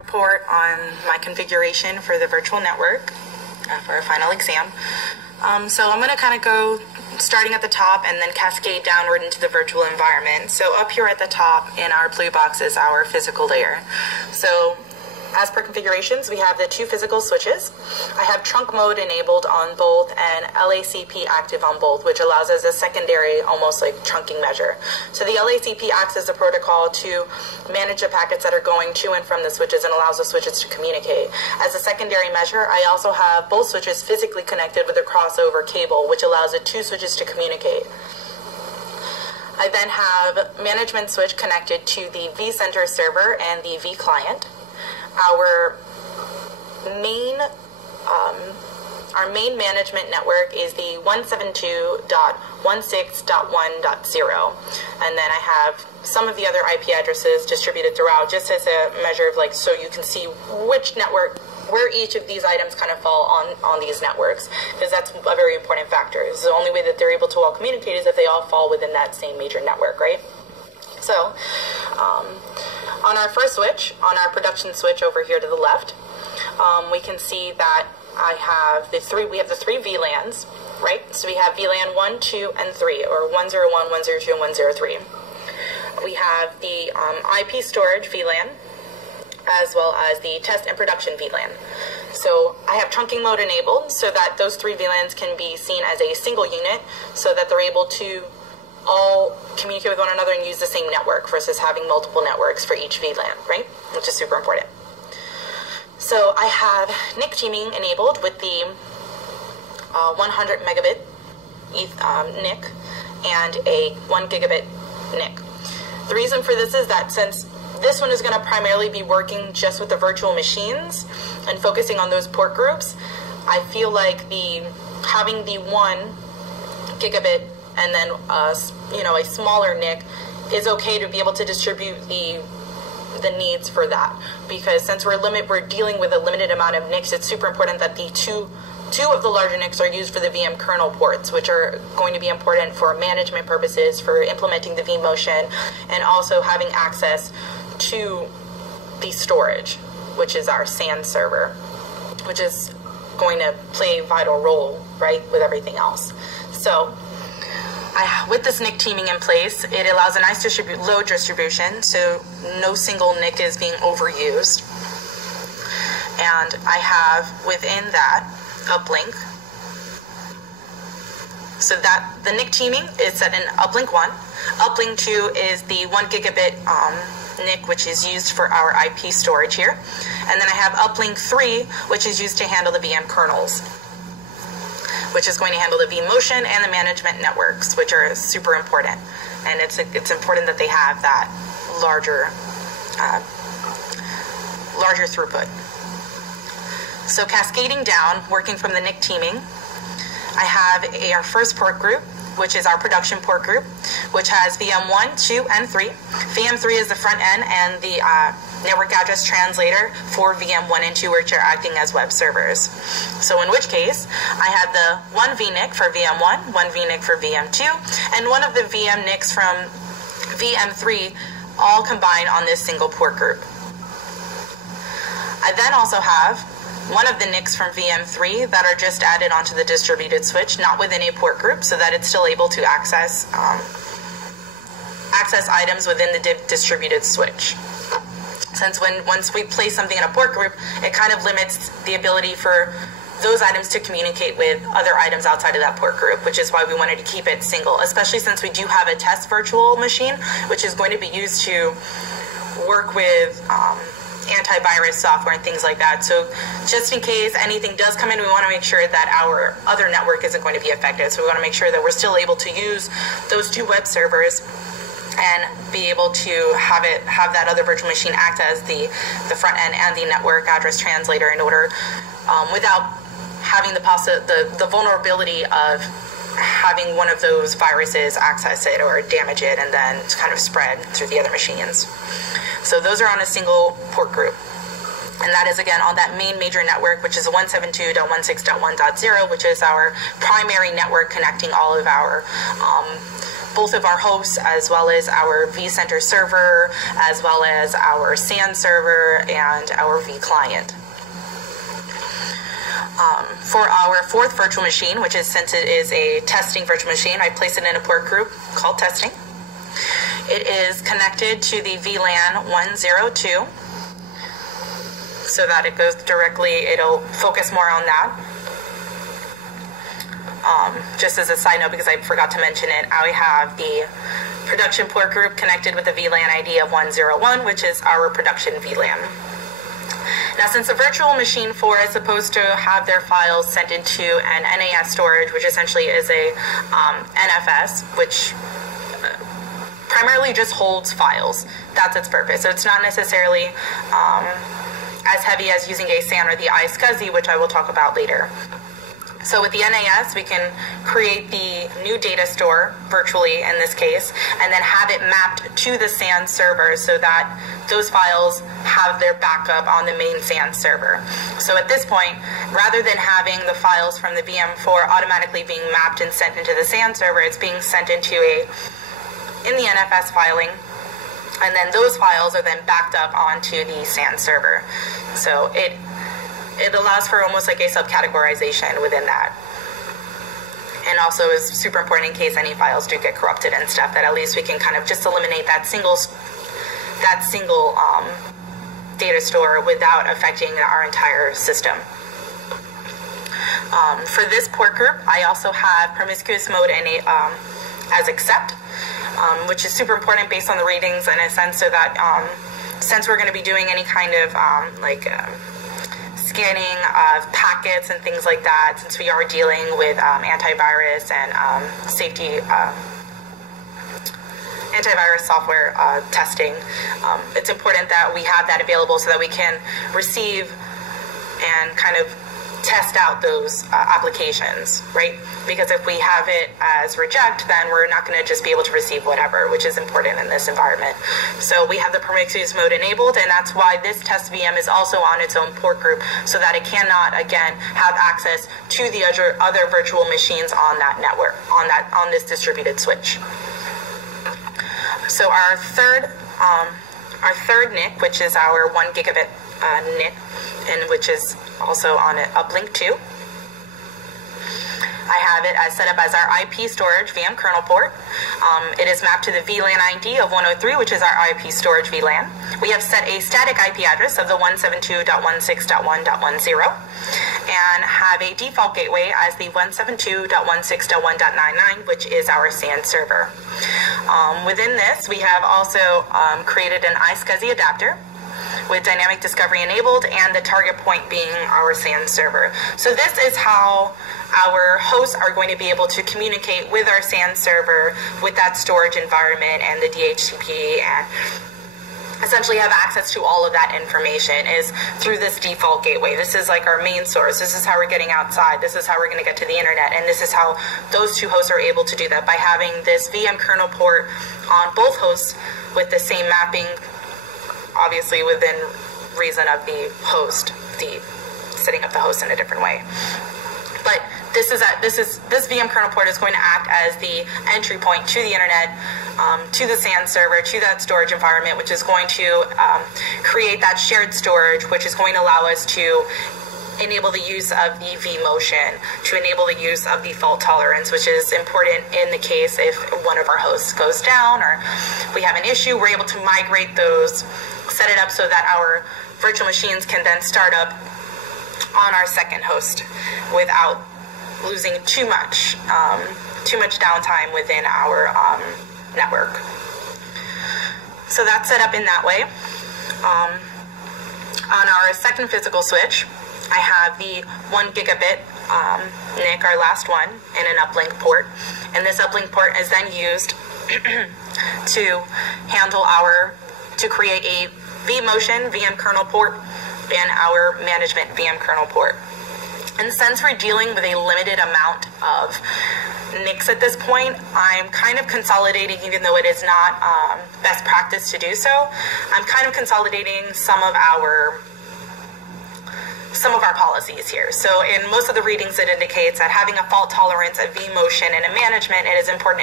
Report on my configuration for the virtual network for a final exam. So I'm going to kind of go starting at the top and then cascade downward into the virtual environment. So up here at the top in our blue box is our physical layer. So as per configurations, we have the two physical switches. I have trunk mode enabled on both and LACP active on both, which allows as a secondary, almost like trunking measure. So the LACP acts as a protocol to manage the packets that are going to and from the switches and allows the switches to communicate. As a secondary measure, I also have both switches physically connected with a crossover cable, which allows the two switches to communicate. I then have management switch connected to the vCenter server and the vClient. Our main management network is the 172.16.1.0, and then I have some of the other IP addresses distributed throughout, just as a measure of like, so you can see which network, where each of these items kind of fall on these networks, because that's a very important factor. It's the only way that they're able to all communicate is if they all fall within that same major network, right? So, on our first switch, on our production switch over here to the left, we can see that we have the three VLANs, right? So we have VLAN 1, 2, and 3, or 101, 102, and 103. We have the IP storage VLAN, as well as the test and production VLAN. So I have trunking mode enabled so that those three VLANs can be seen as a single unit so that they're able to all communicate with one another and use the same network versus having multiple networks for each VLAN, right? Which is super important. So I have NIC teaming enabled with the 100 megabit NIC and a 1 gigabit NIC. The reason for this is that since this one is going to primarily be working just with the virtual machines and focusing on those port groups, I feel like having the 1 gigabit and then a smaller NIC is okay to be able to distribute the needs for that, because since we're dealing with a limited amount of NICs, it's super important that the two of the larger NICs are used for the VM kernel ports, which are going to be important for management purposes, for implementing the vMotion, and also having access to the storage, which is our SAN server, which is going to play a vital role, right, with everything else. So with this NIC teaming in place, it allows a nice load distribution, so no single NIC is being overused. And I have within that uplink, so that the NIC teaming is set in uplink 1. Uplink 2 is the 1 gigabit NIC, which is used for our IP storage here. And then I have uplink 3, which is used to handle the VM kernels, which is going to handle the vMotion and the management networks, which are super important. And it's important that they have that larger throughput. So cascading down, working from the NIC teaming, I have our first port group, which is our production port group, which has VM 1, 2, and 3. VM 3 is the front end and the network address translator for VM 1 and 2, which are acting as web servers. So in which case, I have the 1 vNIC for VM 1, 1 vNIC for VM 2, and one of the VM NICs from VM 3 all combined on this single port group. I then also have one of the NICs from VM 3 that are just added onto the distributed switch, not within a port group, so that it's still able to access items within the distributed switch. Since once we place something in a port group, it kind of limits the ability for those items to communicate with other items outside of that port group, which is why we wanted to keep it single, especially since we do have a test virtual machine, which is going to be used to work with antivirus software and things like that. So just in case anything does come in, we want to make sure that our other network isn't going to be affected. So we want to make sure that we're still able to use those two web servers and be able to have that other virtual machine act as the front end and the network address translator in order, without having the vulnerability of having one of those viruses access it or damage it and then kind of spread through the other machines. So those are on a single port group. And that is, again, on that main major network, which is 172.16.1.0, which is our primary network connecting all of our both of our hosts, as well as our vCenter server, as well as our SAN server and our vClient. For our fourth virtual machine, which is, since it is a testing virtual machine, I place it in a port group called testing. It is connected to the VLAN 102, so that it goes directly, it'll focus more on that. Just as a side note, because I forgot to mention it, I have the production port group connected with the VLAN ID of 101, which is our production VLAN. Now, since the virtual machine 4 is supposed to have their files sent into an NAS storage, which essentially is a NFS, which primarily just holds files. That's its purpose. So it's not necessarily as heavy as using a SAN or the iSCSI, which I will talk about later. So with the NAS, we can create the new data store virtually in this case, and then have it mapped to the SAN server so that those files have their backup on the main SAN server. So at this point, rather than having the files from the VM4 automatically being mapped and sent into the SAN server, it's being sent into in the NFS filing, and then those files are then backed up onto the SAN server. So it allows for almost like a subcategorization within that. And also is super important in case any files do get corrupted and stuff, that at least we can kind of just eliminate that single data store without affecting our entire system. For this port group, I also have promiscuous mode as accept, which is super important based on the readings in a sense, so that since we're going to be doing any kind of scanning of packets and things like that, since we are dealing with antivirus and antivirus software testing, it's important that we have that available so that we can receive and kind of test out those applications, right? Because if we have it as reject, then we're not going to just be able to receive whatever, which is important in this environment. So we have the promiscuous mode enabled, and that's why this test VM is also on its own port group, so that it cannot, again, have access to the other virtual machines on that network, on this distributed switch. So our third NIC, which is our 1 gigabit NIC, and which is also on an uplink 2. I have it as set up as our IP storage VM kernel port. It is mapped to the VLAN ID of 103, which is our IP storage VLAN. We have set a static IP address of the 172.16.1.10 and have a default gateway as the 172.16.1.99, which is our SAN server. Within this, we have also created an iSCSI adapter with dynamic discovery enabled, and the target point being our SAN server. So this is how our hosts are going to be able to communicate with our SAN server with that storage environment and the DHCP, and essentially have access to all of that information is through this default gateway. This is like our main source. This is how we're getting outside. This is how we're going to get to the internet. And this is how those two hosts are able to do that, by having this VM kernel port on both hosts with the same mapping, obviously within reason of the host, the setting up the host in a different way. But this VM kernel port is going to act as the entry point to the internet, to the SAN server, to that storage environment, which is going to create that shared storage, which is going to allow us to enable the use of the vMotion, to enable the use of the fault tolerance, which is important in the case if one of our hosts goes down or we have an issue. We're able to migrate those, set it up so that our virtual machines can then start up on our second host without losing too much downtime within our network. So that's set up in that way. On our second physical switch, I have the 1 gigabit NIC, our last one, in an uplink port. And this uplink port is then used to create a vMotion VM kernel port and our management VM kernel port. And since we're dealing with a limited amount of NICs at this point, I'm kind of consolidating, even though it is not best practice to do so, I'm kind of consolidating some of our some of our policies here. So in most of the readings, it indicates that having a fault tolerance, a vMotion, and a management, it is important.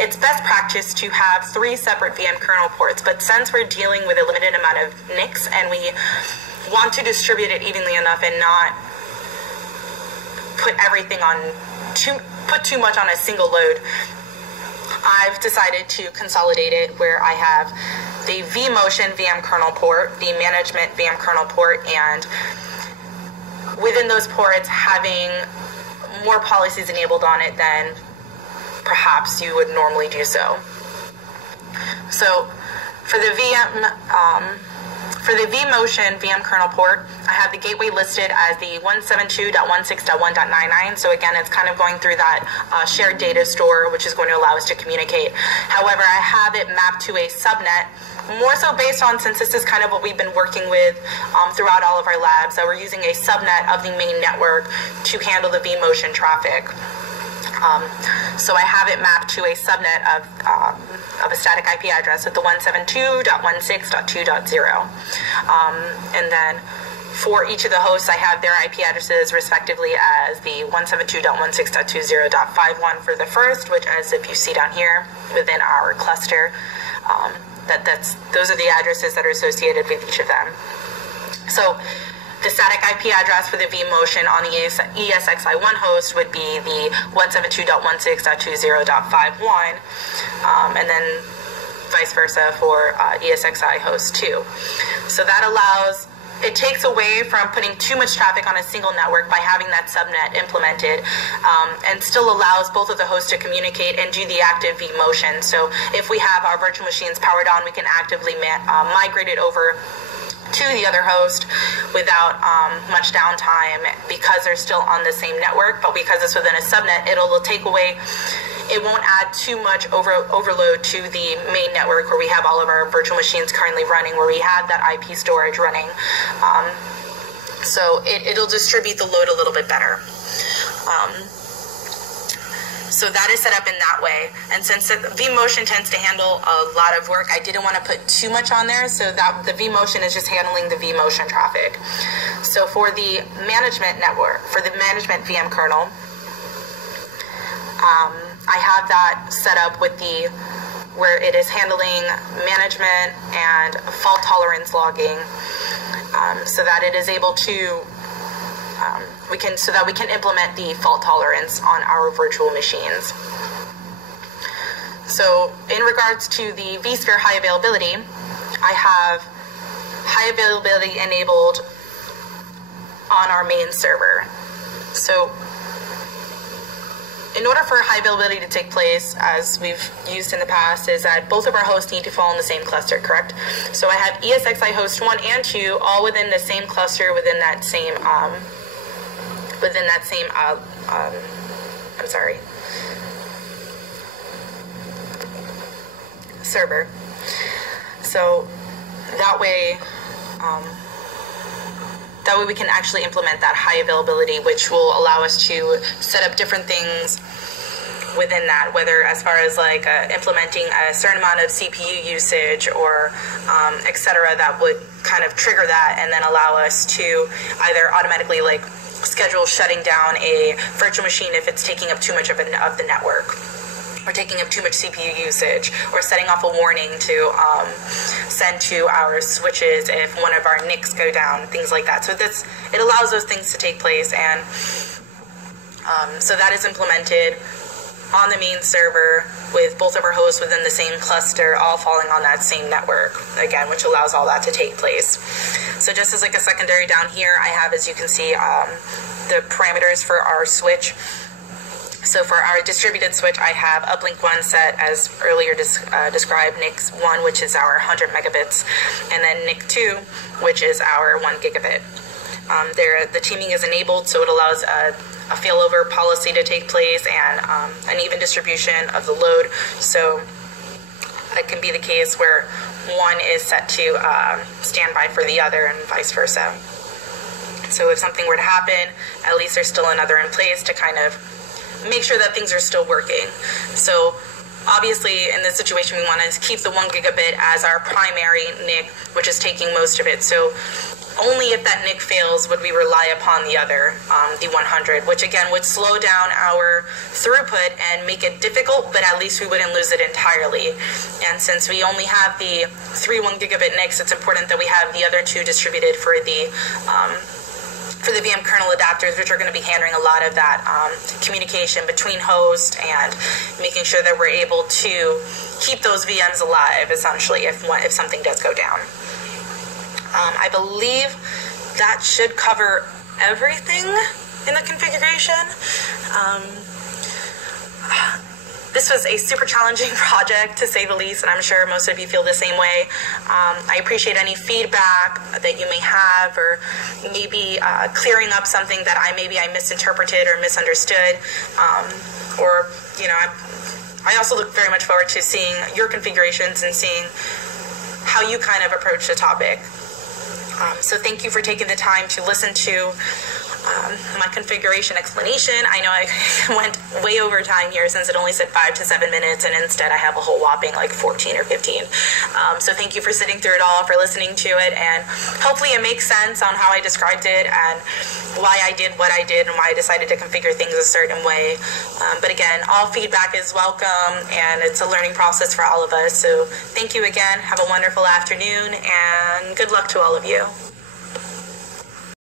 It's best practice to have 3 separate VM kernel ports, but since we're dealing with a limited amount of NICs and we want to distribute it evenly enough and not put everything on put too much on a single load, I've decided to consolidate it where I have the vMotion VM kernel port, the management VM kernel port, and within those ports having more policies enabled on it than perhaps you would normally do so. So for the vMotion VM kernel port, I have the gateway listed as the 172.16.1.99. So again, it's kind of going through that shared data store, which is going to allow us to communicate. However, I have it mapped to a subnet, more so based on, since this is kind of what we've been working with throughout all of our labs, that we're using a subnet of the main network to handle the vMotion traffic. So I have it mapped to a subnet of a static IP address with the 172.16.2.0. And then for each of the hosts, I have their IP addresses respectively as the 172.16.20.51 for the first, which, as if you see down here within our cluster, those are the addresses that are associated with each of them. So the static IP address for the vMotion on the ESXi1 host would be the 172.16.20.51, and then vice versa for ESXi host 2. So that allows, it takes away from putting too much traffic on a single network by having that subnet implemented, and still allows both of the hosts to communicate and do the active vMotion. So if we have our virtual machines powered on, we can actively migrate it over to the other host without much downtime, because they're still on the same network. But because it's within a subnet, it'll take away, it won't add too much overload to the main network where we have all of our virtual machines currently running, where we have that IP storage running. So it'll distribute the load a little bit better. So that is set up in that way. And since vMotion tends to handle a lot of work, I didn't want to put too much on there, so that the vMotion is just handling the vMotion traffic. So for the management network, for the management VM kernel, I have that set up with where it is handling management and fault tolerance logging, so that it is able to so that we can implement the fault tolerance on our virtual machines. So in regards to the vSphere high availability, I have high availability enabled on our main server. So in order for high availability to take place, as we've used in the past, is that both of our hosts need to fall in the same cluster, correct? So I have ESXi host 1 and 2 all within the same cluster, within that same server. So that way we can actually implement that high availability, which will allow us to set up different things within that, whether as far as like implementing a certain amount of CPU usage or etc., that would kind of trigger that and then allow us to either automatically like schedule shutting down a virtual machine if it's taking up too much of the network, or taking up too much CPU usage, or setting off a warning to send to our switches if one of our NICs go down, things like that. So it allows those things to take place, and so that is implemented on the main server with both of our hosts within the same cluster, all falling on that same network, again, which allows all that to take place. So just as like a secondary down here, I have, as you can see, the parameters for our switch. So for our distributed switch, I have uplink 1 set as earlier described, NIC 1, which is our 100 megabits, and then NIC 2, which is our 1 gigabit. The teaming is enabled, so it allows a failover policy to take place and an even distribution of the load. So it can be the case where one is set to standby for the other and vice versa. So if something were to happen, at least there's still another in place to kind of make sure that things are still working. So obviously in this situation we want to keep the 1 gigabit as our primary NIC, which is taking most of it. So only if that NIC fails would we rely upon the other, the 100, which again would slow down our throughput and make it difficult, but at least we wouldn't lose it entirely. And since we only have the 3 1 gigabit NICs, it's important that we have the other 2 distributed for the VM kernel adapters, which are going to be handling a lot of that communication between host and making sure that we're able to keep those VMs alive, essentially, if something does go down. I believe that should cover everything in the configuration. This was a super challenging project, to say the least, and I'm sure most of you feel the same way. I appreciate any feedback that you may have, or maybe clearing up something that I misinterpreted or misunderstood, or, you know, I also look very much forward to seeing your configurations and seeing how you kind of approach the topic. So thank you for taking the time to listen to my configuration explanation. I know I went way over time here, since it only said 5 to 7 minutes, and instead I have a whole whopping like 14 or 15. So thank you for sitting through it all, for listening to it, and hopefully it makes sense on how I described it and why I did what I did and why I decided to configure things a certain way. But again, all feedback is welcome, and it's a learning process for all of us. So thank you again. Have a wonderful afternoon, and good luck to all of you.